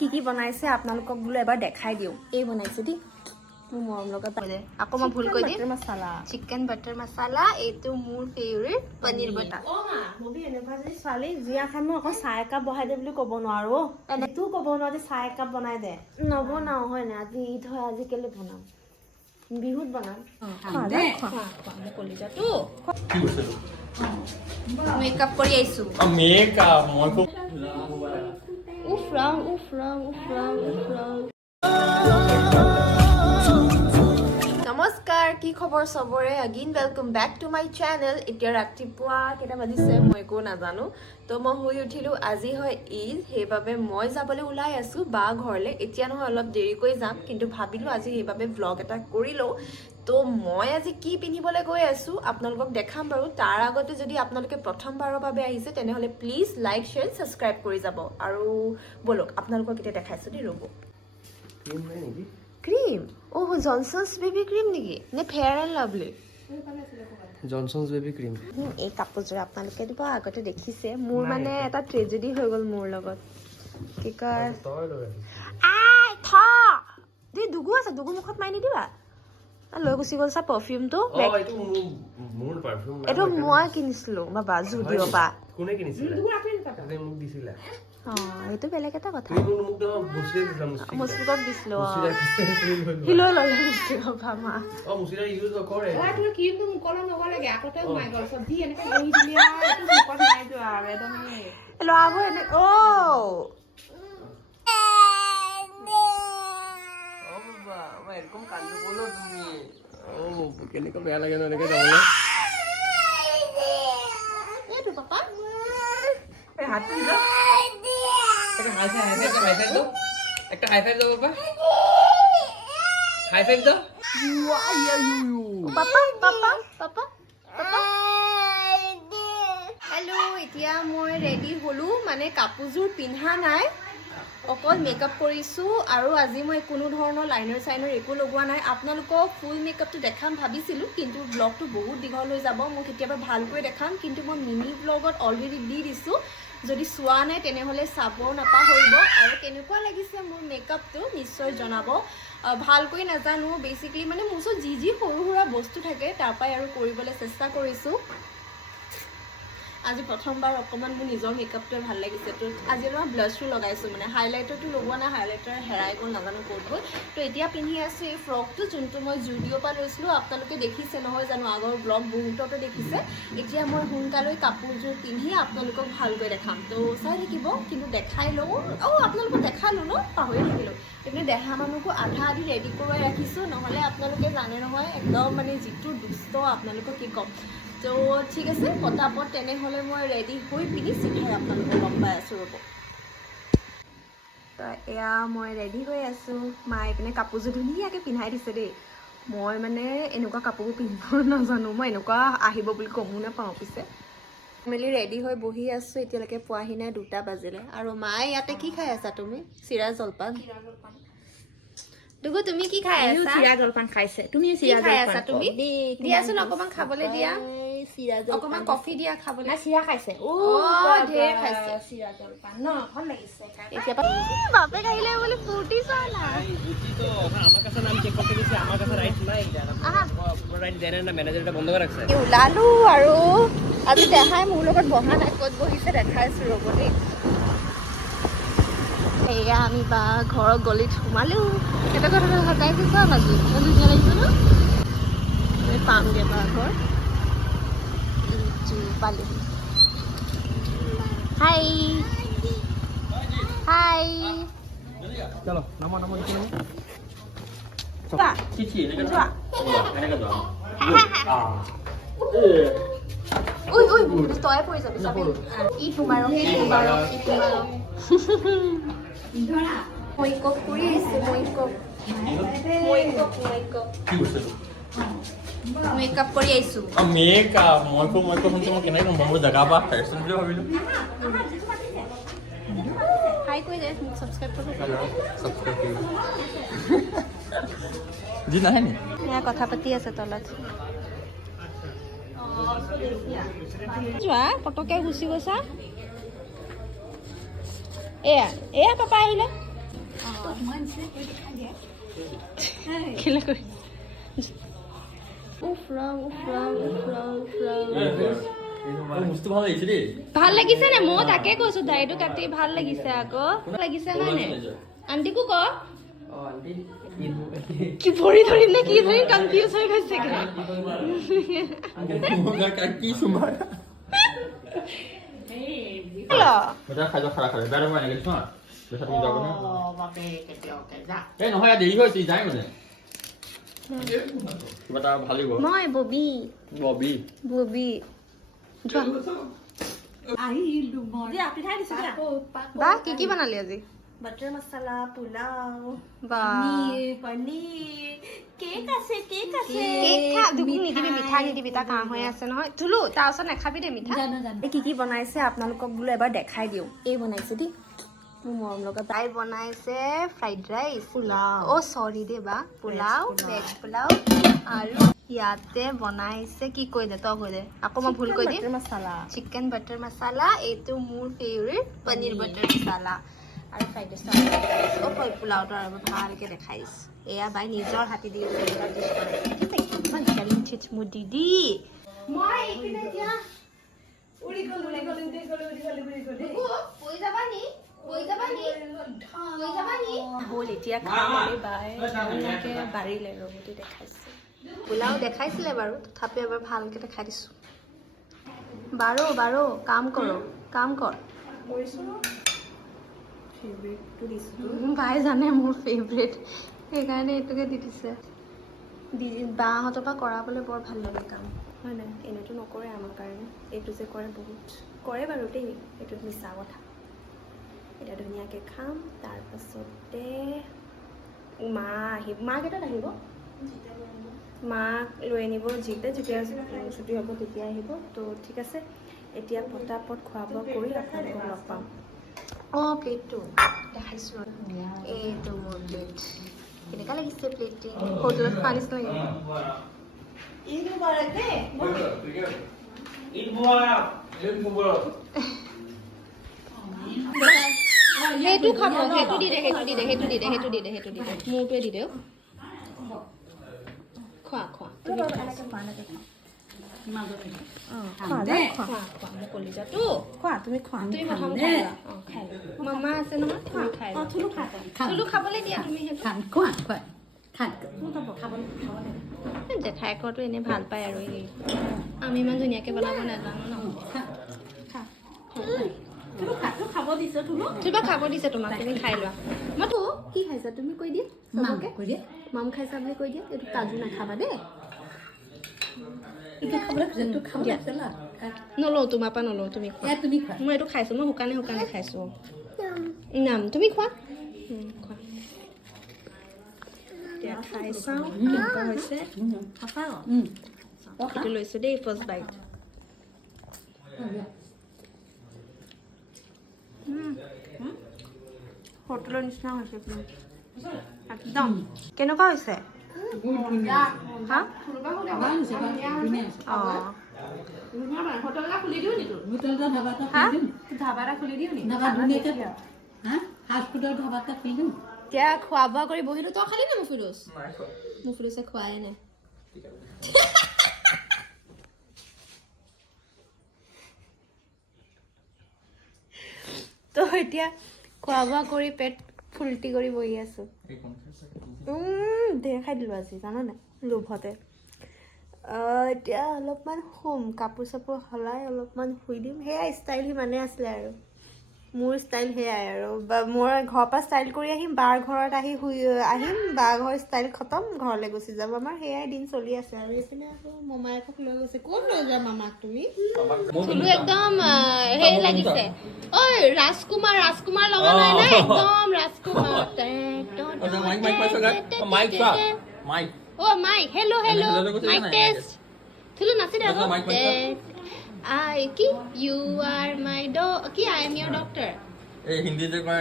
কি কি বনাইছে আপোনালোকক বোলো এবাৰ দেখাই দিওঁ এই বনাইছে দি মোৰ মৰম লগা পালে আকৌ মই ভুল কৈ দিম মছলা চিকেন বাটাৰ মছলা এইটো মোৰ ফেভৰেট পনীৰ বাটাৰ অ মা মুভি এনেকুৱা যে ছোৱালী জিয়া খানো আকৌ চাহ একাপ বহাই দে বুলি ক'ব নোৱাৰো এনেতো ক'ব নোৱাৰো যে চাহ একাপ বনাই দে নবনাও হয় না আজি ঈদ হয় আজি কেলে বনাম বিহুত বনাম কলিজাটো কি কৈছে মেকআপ কৰি আহিছো মেকআপ মই খুব উফ ৰাম নমস্কাৰ কি খবৰ সবৰে again welcome back to my channel এতিয়া ৰাতিপুৱা কেটা বাজিছে মই একো নাজানো তো মই শুই উঠিলো আজি হয় ঈদ হেবাবে মই যাবলৈ ওলাই আছো বা ঘৰলে এতিয়া নহয় অলপ দেৰিকৈ যাম কিন্তু ভাবিলো আজি হেবাবে ব্লগ এটা কৰি লও তো মই আজি কি পিন্ধিবলৈ গৈ আছো আপোনালোকক দেখাম বাৰু তাৰ আগতে যদি আপোনালোকে প্ৰথমবাৰৰ বাবে আহিছে তেনেহলে প্লিজ লাইক শেয়াৰ সাবস্ক্ৰাইব কৰি যাব আৰু বলক আপোনালোকক এটা দেখাইছো দি ৰব ক্ৰীম ওহ জনসনস বেবি ক্ৰীম নেকি নে fair and lovely Johnson's baby cream এই কাপোৰযোৰ আপোনালোকে দিব আগতে দেখিছে মোৰ মানে এটা ট্ৰেজেডি হৈ গ'ল মোৰ লগত কি কয় আই থ দি দুগু আছে দুগু মুখত মাৰি নিদিবা লৈ গুচি গ'ল চা পাৰফিউমটো এইটো মোৰ পাৰফিউম এইটো মই কিনিছিলো বাবা জুডিঅ' পা কোনে কিনিছিলে তুমি মোক দিছিলা এইটো বেলেগ এটা কথা তুমি মোক তো বসিয়ে দিছিলা মুস্তিকক দিছিলো হিলৈ ললে মুস্তিকক ভামা মুসিরা ইউজ কৰে তুমি ক্ৰীমটো মুকলা নগলাগে আগতে সোমাই গ'ল চব্জি এনেকৈ এৰি দিলি আৰু এইটো মুখত নাই যোৱা আৰু একদম ল'ৰাব এনে এরকম কান্দ বলো তুমি কেনেকৈ বেয়া লাগে ন এনেকৈ যাবলৈ এইটো পাপা এই হাতটো দিলা একটা হাই ফাইভ দাও একটা হাই ফাইভ দাও বাবা হাই ফাইভ দাও papa papa papa papa hello' এতিয়া মই ৰেডি হলো মানে কাপোৰযোৰ পিন্ধা নাই অকল মেকআপ কৰিছো আৰু আজি মই কোনো ধৰণৰ লাইনাৰ চাইনাৰ একো লগোৱা নাই আপোনালোকক ফুল মেকআপটো দেখাম ভাবিছিলো কিন্তু ব্লগটো বহুত দীঘল হৈ যাব মই কেতিয়াবা ভালকৈ দেখাম কিন্তু মই মিনি ব্লগত অলৰেডি দি দিছো যদি চোৱা নাই তেনেহলে চাব নাপাহৰিব আৰু কেনেকুৱা লাগিছে মোৰ মেকআপটো নিশ্চয় জনাব ভালকৈ নাজানো বেসিক্যালি মানে মোৰ ওচৰত যি সৰু সুৰা বস্তু থাকে তাৰ পৰাই আৰু কৰিবলৈ চেষ্টা কৰিছো আজি প্ৰথমবাৰ অকমান মোৰ নিজৰ মেকআপটো ভাল লাগিছে তো আজি মই ব্লাছটো লগাইছো মানে হাইলাইটাৰটো লগোৱা নাই হাইলাইটাৰ হেৰাই গ'ল নাজানো ক'ত গ'ল তো এতিয়া পিন্ধি আছো এই ফ্ৰকটো যোনটো মই জুডিঅ' পৰা লৈছিলো আপোনালোকে দেখিছে নহয় জানো আগৰ ব্লগ বহুততে দেখিছে এতিয়া মই সোনকালে কাপোৰযোৰ পিন্ধি আপোনালোকক ভালকৈ দেখাম তো চাই থাকিব কিন্তু দেখাই লওঁ আপোনালোকক দেখালো ন পাহৰি থাকিলো কিন্তু দেহা মানুহকো আধা আধি ৰেডি কৰোৱাই ৰাখিছো নহ'লে আপোনালোকে জানে নহয় একদম মানে যিটো দুষ্ট আপোনালোকক কি ক'ম তো ঠিক আছে পটাপট তেনেহ'লে মই ৰেডি হৈ পিনি চিধাই আপোনালোকক লগ পাই আছোঁ ৰ'ব তো এয়া মই ৰেডি হৈ আছোঁ মায়ে পিনে কাপোৰযোৰ ধুনীয়াকৈ পিন্ধাই দিছে দেই মই মানে এনেকুৱা কাপোৰবোৰ পিন্ধিব নাজানো মই এনেকুৱা আহিব বুলি গমো নাপাওঁ পিছে মেলি ৰেডি হৈ বহি আছোঁ এতিয়ালৈকে পোৱাহি নাই 2টা বাজিলে আৰু মায়ে ইয়াতে কি খাই আছা তুমি চিৰা জলপান দুগু তুমি কি খাই আছা চিৰা জলপান খাইছে তুমি চিৰা খাই জলপান আছা তুমি দিয়াচোন অকণমান খাবলৈ দিয়া অকণমান কফি দিয়া খাবলৈ চিৰা খাইছে ঢেৰ খাইছে চিৰা জলপান ন ভাল লাগিছে এতিয়া বাপেক আহিলে বুলি ফূৰ্তি চোৱা না তো আমার কাছে নাম চেক করতে গেছি আমার কাছে রাইট নাই রাইট দেন না ম্যানেজারটা বন্ধ করে রাখছে ওলালো আৰু আজি দেখাই মোৰ লগত বহা নাই ক'ত বহিছে দেখাইছো ৰ'ব দেই এয়া আমি বা ঘৰৰ গলিত সোমালো এটা কথা সদায়কে চাম আজি ধুনীয়া লাগিছে ন পামগে বা ঘৰ পালি হাই হাই চলো নামো নামো দেখি চিচি এনেকে যাও উই তয়ে পৰি যাবি চাবি ই তোমাৰো মেকআপ কৰি আহিছে মেকআপ কৰি আহিছো মেকআপ মই শুনছো মই কেনেকৈ মোৰ জেগা পৰা ফেশ্বন বুলি ভাবিলো হাই কৈ দে মোক সাবস্ক্ৰাইব কৰিব সাবস্ক্ৰাইব কৰি জি নাহে নি এয়া কথা পাতি আছে তলত যোৱা পটকে গুচি গৈছা এয়া পাপা আহিলে কেলে কৰি বস্তু ভাল লাগিছে দেই ভাল লাগিছে নে মই তাকে কৈছো দাইটো কাটি ভাল লাগিছে আকৌ লাগিছে হয়নে আন্টিকো ক কি ভৰি ধৰি নে কি ধৰি কনফিউজ হৈ গৈছে কি সুমাৰ বেটা খাই যোৱা খাৰা খাৰা বেয়া নহয় এনেকৈ চোৱা বেটা তুমি যাব না এই নহয় দেৰি হৈছে যায় মানে কিবা এটা ভাল লাগিব মই ববি ববি ববি যোৱা আহিলো মই আপি ঠাই দিছো বা কি বনালি আজি বাটাৰ মছলা পোলাও বা পনীৰ কেক আছে কেক খা দুখি নিদিবি মিঠা নিদিবি তাৰ কাহ হৈ আছে নহয় তুলু তাৰ ওচৰত নাখাবি দে মিঠা কি বনাইছে আপোনালোকক বোলো এবাৰ দেখাই দিওঁ এই বনাইছে দেই মোৰ মৰম লগা তাই বনাইছে ফ্ৰাইড ৰাইচ পোলাও অ' চৰি দে বা পোলাও ভেজ পোলাও আৰু ইয়াতে বনাইছে কি কৈ দে তই কৈ দে আকৌ মই ভুল কৈ দিম মছলা চিকেন বাটাৰ মছালা এইটো মোৰ ফেভৰেট পনীৰ বাটাৰ মছালা আৰু ফ্ৰাইড ৰাইচ অ' পোলাওটো আৰু ভালকৈ দেখাই দিছোঁ এয়া বাই নিজৰ হাতে দি মোৰ দিদি মই এইপিনে এতিয়া উৰি গ'লো হ'ল এতিয়া খাবলৈ বাই ধুনীয়াকৈ বাঢ়িলে ৰঙতি দেখাইছে পোলাও দেখাইছিলে বাৰু তথাপি এবাৰ ভালকৈ দেখাই দিছোঁ বাৰু কাম কৰ বাই জানে মোৰ ফেভৰেট সেইকাৰণে এইটোকে দি দিছে বাহঁতৰ পৰা কৰাবলৈ বৰ ভাল লাগে কাম হয় নাই এনেইতো নকৰে আমাৰ কাৰণে এইটো যে কৰে বহুত কৰে বাৰু দেই এইটোত মিছা কথা এতিয়া ধুনীয়াকৈ খাম তাৰপাছতে মা কেইটাত আহিব মাক লৈ আনিব যেতিয়া ছুটি হ'ব তেতিয়া আহিব তো ঠিক আছে এতিয়া পটাপট খোৱা বোৱা কৰি আপোনালোকক লগ পাম অঁ প্লেটটো দেখাইছোঁ আৰু এইটো মোৰ প্লেট কেনেকুৱা লাগিছে প্লেটটি হোটেলত খোৱা নিচিনা সেইটো খাব সেইটো দি দে মোৰটোৱে দি দে খোৱা কলিজাটো খোৱা তুমি প্ৰথম খাই লোৱা খাই লোৱা মামা আছে নহয় তুমি খাই লোৱা খাবলৈ দিয়া তুমি জেঠাইকৰটো এনেই ভাল পায় আৰু এই আমি ইমান ধুনীয়াকৈ বনাব নাজানো ন খাব দিছে তোমাক তুমি খাই লোৱা মই কি খাইছা তুমি কৈ দিয়া মাম খাইছা বুলি কৈ দিয়া এইটো কাজু নাখাবা দেই নলওঁ তোমাৰ পৰা নলওঁ তুমি খোৱা মই এইটো খাইছোঁ মই শুকানে খাইছোঁ নাম তুমি খোৱা এতিয়া খাই চাওঁ কেনেকুৱা হৈছে এইটো লৈছোঁ দেই ফাৰ্ষ্ট বাইট হোটেলৰ নিচিনা হৈছে একদম কেনেকুৱা হৈছে এতিয়া খোৱা বোৱা কৰি বহিলো তই খালি নে মুফিৰুজে খোৱাই নাই তো এতিয়া খোৱা বোৱা কৰি পেট ফুল্টি কৰি বহি আছো খাই দিলোঁ আজি জানো নাই লোভতে এতিয়া অলপমান শুম কাপোৰ চাপোৰ সলাই অলপমান শুই দিম সেয়া ষ্টাইল সিমানে আছিলে আৰু মোৰ ষ্টাইল সেয়াই আৰু মই ঘৰৰ পৰা ষ্টাইল কৰি আহিম বাৰ ঘৰত আহিম বাৰ ঘৰ ষ্টাইল খতম ঘৰলৈ গুচি যাম আমাৰ সেয়াই দিন চলি আছে আৰু এইপিনে আকৌ মমায়েকক লৈ গৈছে ক'ত লৈ যাম মামাক তুমি চুলু একদম হেৰি লাগিছে ঐ ৰাজকুমাৰ লগা নাই নে একদম ৰাজকুমাৰ মাইক হেল্ল' মাইক টেষ্ট চুলু নাচি দে কি ইউ আৰ মাই কি আই এম ইয়ৰ ডক্টৰ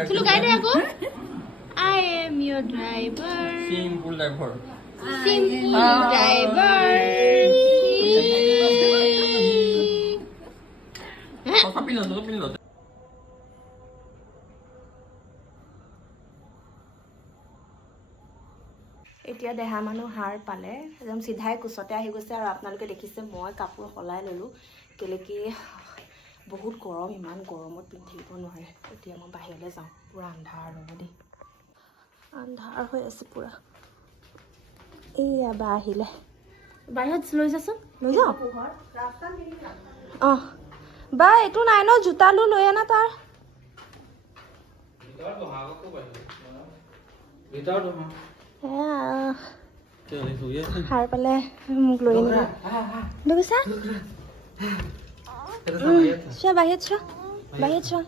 চুলু গাই দে আকৌ I am your driver simple driver এতিয়া দেহা মানুহ হাৰ পালে একদম চিধাই কোচতে আহি গৈছে আৰু আপোনালোকে দেখিছে মই কাপোৰ সলাই ল'লোঁ কেলে কি বহুত গৰম ইমান গৰমত পিন্ধিব নোৱাৰে এতিয়া মই বাহিৰলৈ যাওঁ পূৰা আন্ধাৰ হ'ব দেই আন্ধাৰ হৈ আছে পূৰা এইয়া বা আহিলে বাহিৰত লৈ যাচোন লৈ যাওঁ অঁ বা এইটো নাই ন জোতালো লৈ আনা তাৰ সাৰ পালে মোক লৈ আনিবা লৈ গৈছা চোৱা বাহিৰত চোৱা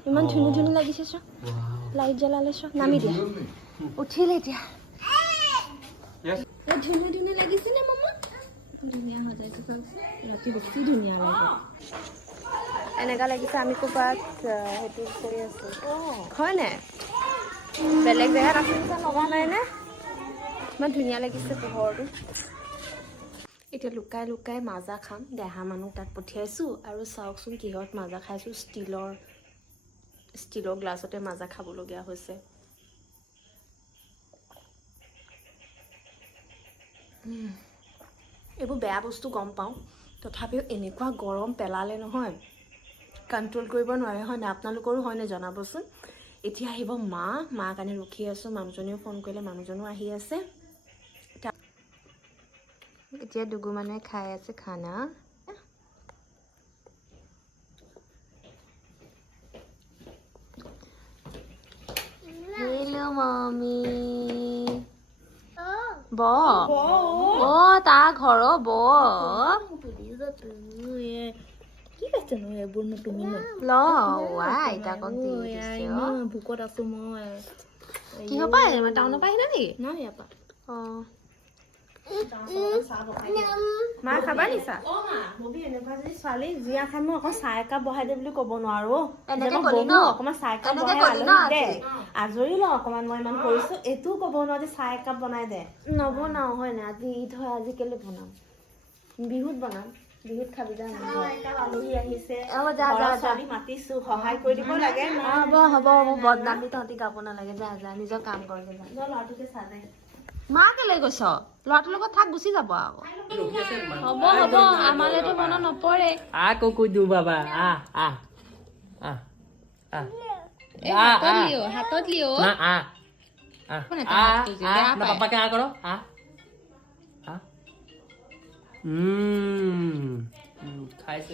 ইমান ধুনীয়া ধুনীয়া লাগিছে চোৱা লাইট জ্বলালে চোৱা নামি দিয়া উঠিলে এতিয়া ধুনীয়া ধুনীয়া লাগিছে নে মামা ধুনীয়া সজাইছে ৰাতি বেছি ধুনীয়া লাগে এনেকুৱা লাগিছে আমি ক'ৰবাত সেইটো কৰি আছোঁ হয় নাই বেলেগ জেগাত আছে লগা নাই নে ইমান ধুনীয়া লাগিছে পোহৰটো এতিয়া লুকাই লুকাই মাজা খাম দেহা মানুহ তাত পঠিয়াইছোঁ আৰু চাওকচোন কিহত মাজা খাইছোঁ ষ্টীলৰ গ্লাছতে মাজা খাবলগীয়া হৈছে এইবোৰ বেয়া বস্তু গম পাওঁ তথাপিও এনেকুৱা গৰম পেলালে নহয় কণ্ট্ৰল কৰিব নোৱাৰে হয় নাই আপোনালোকৰো হয়নে জনাবচোন এতিয়া আহিব মা কাৰণে ৰখি আছোঁ মানুহজনীও ফোন কৰিলে মানুহজনো আহি আছে এতিয়া দুগু মানুহে খাই আছে খানা হেল্ল' মমি ব তাৰ ঘৰ ব কি কৈছে নো এইবোৰ তুমি আইতাকক ভোকত আছো মই কিহৰ পৰা আহিলে টাউনৰ পৰা আহিলে নেকি নাই ইয়াৰ পৰা অঁ মা খাবা নিছা এনেকুৱা যদি ছোৱালী জীয়া খাই মই অকণ চাহ একাপ বহাই দে বুলি ক'ব নোৱাৰো অকমান চাহ একাপ দে আজৰি লওঁ অকমান মই ইমান কৰিছো এইটোও ক'ব নোৱাৰো যে চাহ একাপ বনাই দে নবনাও হয় নাই আজি ঈদ হয় আজি কেলে বনাম বিহুত বনাম বিহুত খাবি যা আলহী আহিছে মাতিছো সহায় কৰি দিব লাগে হ'ব মোক বদনামী তহঁতি গাব নালাগে যা যা নিজৰ কাম কৰগে যা ল'ৰাটোকে চাহ দে মা কেলে গৈছ ল'ৰাটোৰ লগত থাক গুচি যাব আকৌ হ'ব আমালেতো মনত নপৰে কুকু দিওঁ বাবা হাতত লিঅ পাপাকে কৰ খাইছে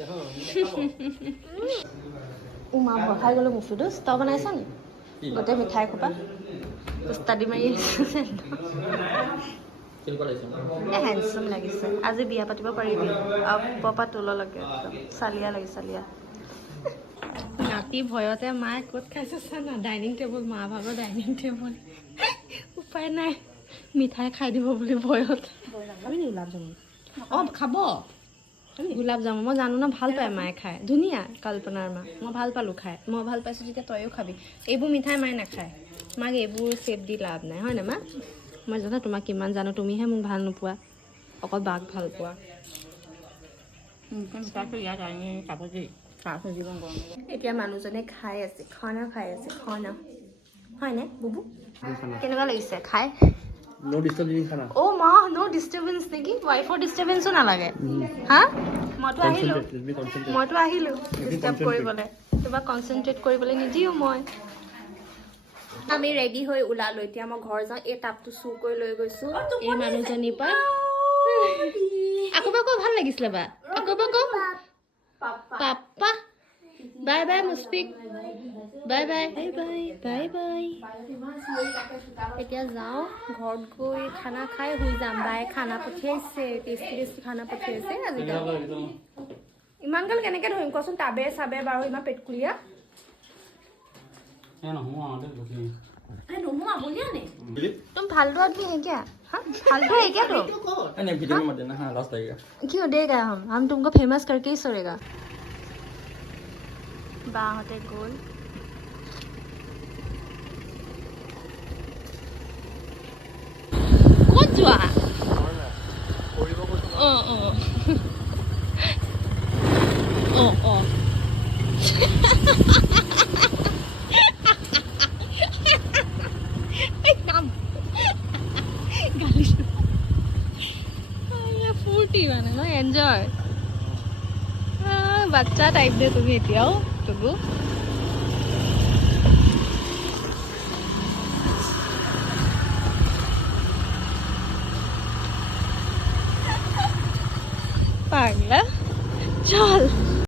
মা ভয় গ'লো মুফিদো তই বনাইছ নি গোটেই মিঠাই খোপা উস্তাদি মাৰি হেণ্ডচাম লাগিছে আজি বিয়া পাতিব পাৰিবি পপা তোললৈকে চালিয়া লাগি চালিয়া নাতি ভয়তে মায়ে ক'ত খাইছে চানা ডাইনিং টেবুল মা ভাগৰ ডাইনিং টেবুল উপায় নাই মিঠাই খাই দিব বুলি ভয়ত গোলাপ জামুন অঁ খাব গোলাপ জামুন মই জানো ন ভাল পায় মায়ে খাই ধুনীয়া কল্পনাৰ মা মই ভাল পালোঁ খাই মই ভাল পাইছোঁ যেতিয়া তয়ো খাবি এইবোৰ মিঠাই মায়ে নাখায় মাক এইবোৰ চেপ দি লাভ নাই হয় নে মা মই জানো তোমাক কিমান জানো তুমিহে মোক ভাল নোপোৱা অকল বাক ভাল পোৱা এতিয়া মানুহজনে খাই আছে খানা হয়নে বুবু কেনেকুৱা লাগিছে খাই অ' মা ন' ডিষ্টাৰ্বেঞ্চ নেকি ৱাইফৰ ডিষ্টাৰ্বেঞ্চো নালাগে হা মইতো আহিলোঁ ডিষ্টাৰ্ব কৰিবলৈ কিবা কনচেনট্ৰেট কৰিবলৈ নিদিওঁ মই আমি ৰেডি হৈ ওলালোঁ এতিয়া মই ঘৰ যাওঁ এই টাপটো চুৰ কৰি লৈ গৈছোঁ এই মানুহজনীৰ পৰা আকৌ ভাল লাগিছিলে বা আকৌ papa bye bye মুস্পিক bye bye এতিয়া যাওঁ ঘৰত গৈ খানা খাই শুই যাম বায়ে খানা পঠিয়াইছে টেষ্টি খানা পঠিয়াইছে আজিকালি ইমান গাল কেনেকৈ ধৰিম কচোন টাবে চাবে বাৰু ইমান পেটকুলীয়া तुम फालतू आदमी है क्या हाँ फालतू है क्या तुम वीडियो में देना हाँ लास्ट आएगा क्यों देगा हम तुमको फेमस करके ही सोएगा बाहते गोल कौन जुआ गाली ফূৰ্তি মানে ন এনজয় বাচ্চা টাইপ দে তুমি এতিয়াও টুকু পাগলা চল